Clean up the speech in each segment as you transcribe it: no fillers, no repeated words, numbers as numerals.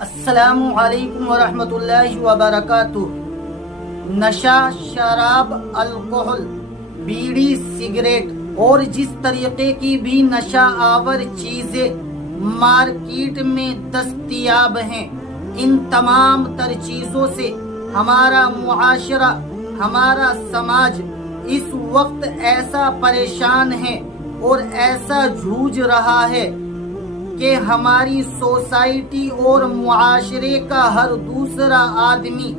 السلام علیکم ورحمۃ اللہ وبرکاتہ۔ نشہ، شراب، الکحل، بیڑی، سگریٹ اور جس طریقے کی بھی نشہ آور چیزیں مارکیٹ میں دستیاب ہیں، ان تمام تر چیزوں سے ہمارا معاشرہ، ہمارا سماج اس وقت ایسا پریشان ہے اور ایسا جوجھ رہا ہے کہ ہماری سوسائٹی اور معاشرے کا ہر دوسرا آدمی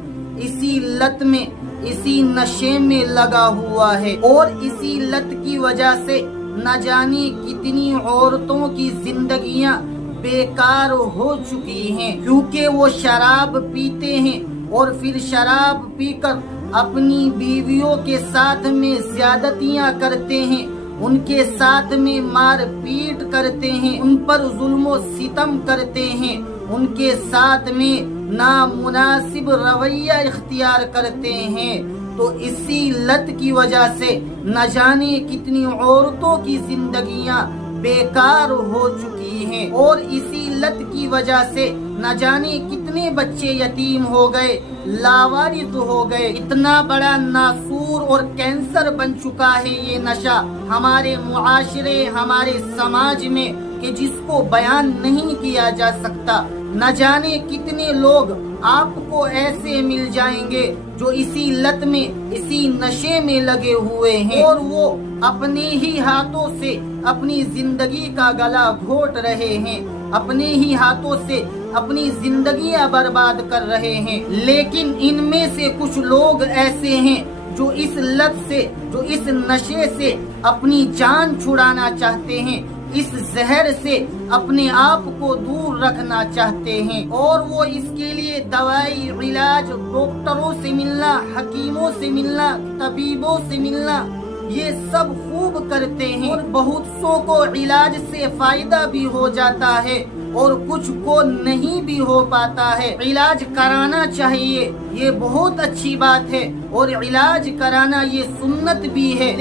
اسی لت میں، اسی نشے میں لگا ہوا ہے، اور اسی لت کی وجہ سے نہ جانے کتنی عورتوں کی زندگیاں بیکار ہو چکی ہیں، کیونکہ وہ شراب پیتے ہیں اور پھر شراب پی کر اپنی بیویوں کے ساتھ میں زیادتیاں کرتے ہیں، ان کے ساتھ میں مار پیٹ کرتے ہیں، ان پر ظلم و ستم کرتے ہیں، ان کے ساتھ میں نامناسب رویہ اختیار کرتے ہیں۔ تو اسی لت کی وجہ سے نہ جانے کتنی عورتوں کی زندگیاں بیکار ہو چکی ہیں، اور اسی لت کی وجہ سے نہ جانے کتنے بچے یتیم ہو گئے، لاوارث ہو گئے۔ اتنا بڑا ناسور اور کینسر بن چکا ہے یہ نشہ ہمارے معاشرے، ہمارے سماج میں، کہ جس کو بیان نہیں کیا جا سکتا۔ نہ جانے کتنے لوگ آپ کو ایسے مل جائیں گے جو اسی لت میں، اسی نشے میں لگے ہوئے ہیں، اور وہ اپنے ہی ہاتھوں سے اپنی زندگی کا گلا گھونٹ رہے ہیں، اپنے ہی ہاتھوں سے اپنی زندگیاں برباد کر رہے ہیں۔ لیکن ان میں سے کچھ لوگ ایسے ہیں جو اس لت سے، جو اس نشے سے اپنی جان چھڑانا چاہتے ہیں، اس زہر سے اپنے آپ کو دور رکھنا چاہتے ہیں، اور وہ اس کے لیے دوائی، علاج، ڈاکٹروں سے ملنا، حکیموں سے ملنا، طبیبوں سے ملنا، یہ سب خوب کرتے ہیں، اور بہت سو کو علاج سے فائدہ بھی ہو جاتا ہے اور کچھ کو نہیں بھی ہو پاتا ہے۔ علاج کرانا چاہیے، یہ بہت اچھی بات ہے، اور علاج کرانا یہ سنت بھی ہے،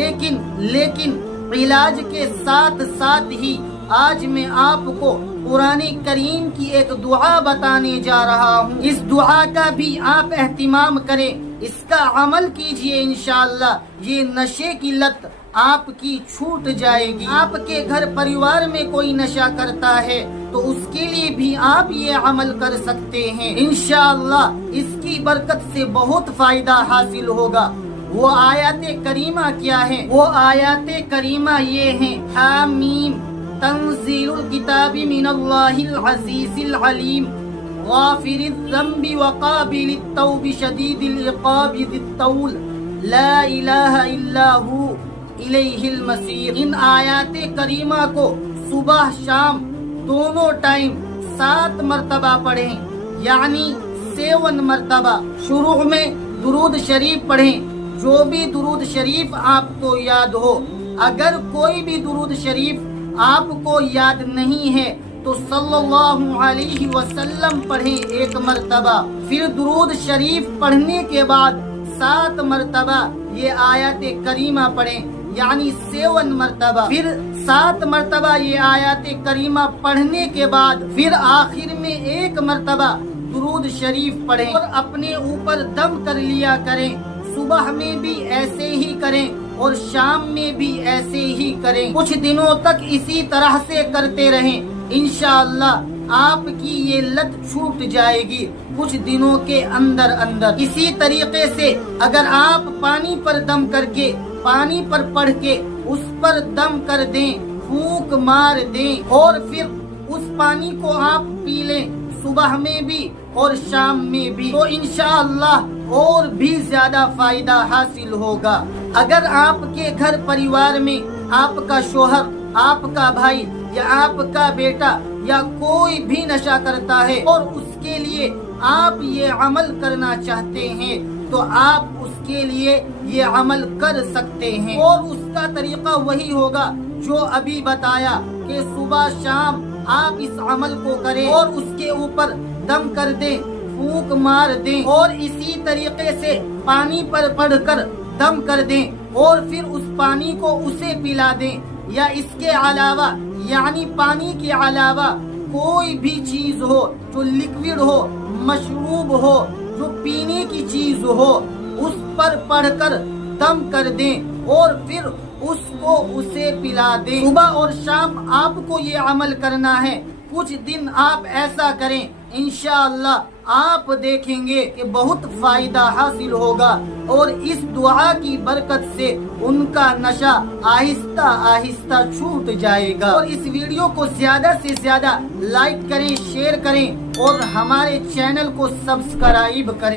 لیکن علاج کے ساتھ ساتھ ہی آج میں آپ کو قرآن کریم کی ایک دعا بتانے جا رہا ہوں۔ اس دعا کا بھی آپ اہتمام کریں، اس کا عمل کیجئے، انشاءاللہ یہ نشے کی لت آپ کی چھوٹ جائے گی۔ آپ کے گھر پریوار میں کوئی نشہ کرتا ہے تو اس کے لیے بھی آپ یہ عمل کر سکتے ہیں، انشاءاللہ اس کی برکت سے بہت فائدہ حاصل ہوگا۔ وہ آیات کریمہ کیا ہیں؟ وہ آیات کریمہ یہ ہیں: حامیم تنزیل الکتاب من اللہ العزیز العلیم غافر الذنب وقابل التوب شدید العقاب ذی الطول لا الہ الا ہو الیہ المصیر۔ ان آیات کریمہ کو صبح شام دونوں ٹائم 7 مرتبہ پڑھیں، یعنی 7 مرتبہ۔ شروع میں درود شریف پڑھیں، جو بھی درود شریف آپ کو یاد ہو۔ اگر کوئی بھی درود شریف آپ کو یاد نہیں ہے تو صلی اللہ علیہ وسلم پڑھیں 1 مرتبہ۔ پھر درود شریف پڑھنے کے بعد 7 مرتبہ یہ آیات کریمہ پڑھیں، یعنی 7 مرتبہ۔ پھر 7 مرتبہ یہ آیات کریمہ پڑھنے کے بعد پھر آخر میں 1 مرتبہ درود شریف پڑھیں، اور اپنے اوپر دم کر لیا کریں۔ صبح میں بھی ایسے ہی کریں اور شام میں بھی ایسے ہی کریں، کچھ دنوں تک اسی طرح سے کرتے رہیں، انشاءاللہ آپ کی یہ لت چھوٹ جائے گی کچھ دنوں کے اندر۔ اسی طریقے سے اگر آپ پانی پر دم کر کے، پانی پر پڑھ کے اس پر دم کر دیں، پھونک مار دیں، اور پھر اس پانی کو آپ پی لیں صبح میں بھی اور شام میں بھی، تو انشاءاللہ اور بھی زیادہ فائدہ حاصل ہوگا۔ اگر آپ کے گھر پریوار میں آپ کا شوہر، آپ کا بھائی یا آپ کا بیٹا یا کوئی بھی نشہ کرتا ہے اور اس کے لیے آپ یہ عمل کرنا چاہتے ہیں تو آپ اس کے لیے یہ عمل کر سکتے ہیں، اور اس کا طریقہ وہی ہوگا جو ابھی بتایا کہ صبح شام آپ اس عمل کو کریں اور اس کے اوپر دم کر دیں، پھونک مار دیں، اور اسی طریقے سے پانی پر پڑھ کر دم کر دیں، اور پھر اس پانی کو اسے پلا دیں، یا اس کے علاوہ یعنی پانی کے علاوہ کوئی بھی چیز ہو جو لکوڈ ہو، مشروب ہو، جو پینے کی چیز ہو، اس پر پڑھ کر دم کر دیں اور پھر اس کو اسے پلا دیں۔ صبح اور شام آپ کو یہ عمل کرنا ہے۔ کچھ دن آپ ایسا کریں، انشاءاللہ آپ دیکھیں گے کہ بہت فائدہ حاصل ہوگا، اور اس دعا کی برکت سے ان کا نشہ آہستہ آہستہ چھوٹ جائے گا۔ اور اس ویڈیو کو زیادہ سے زیادہ لائک کریں، شیئر کریں اور ہمارے چینل کو سبسکرائب کریں۔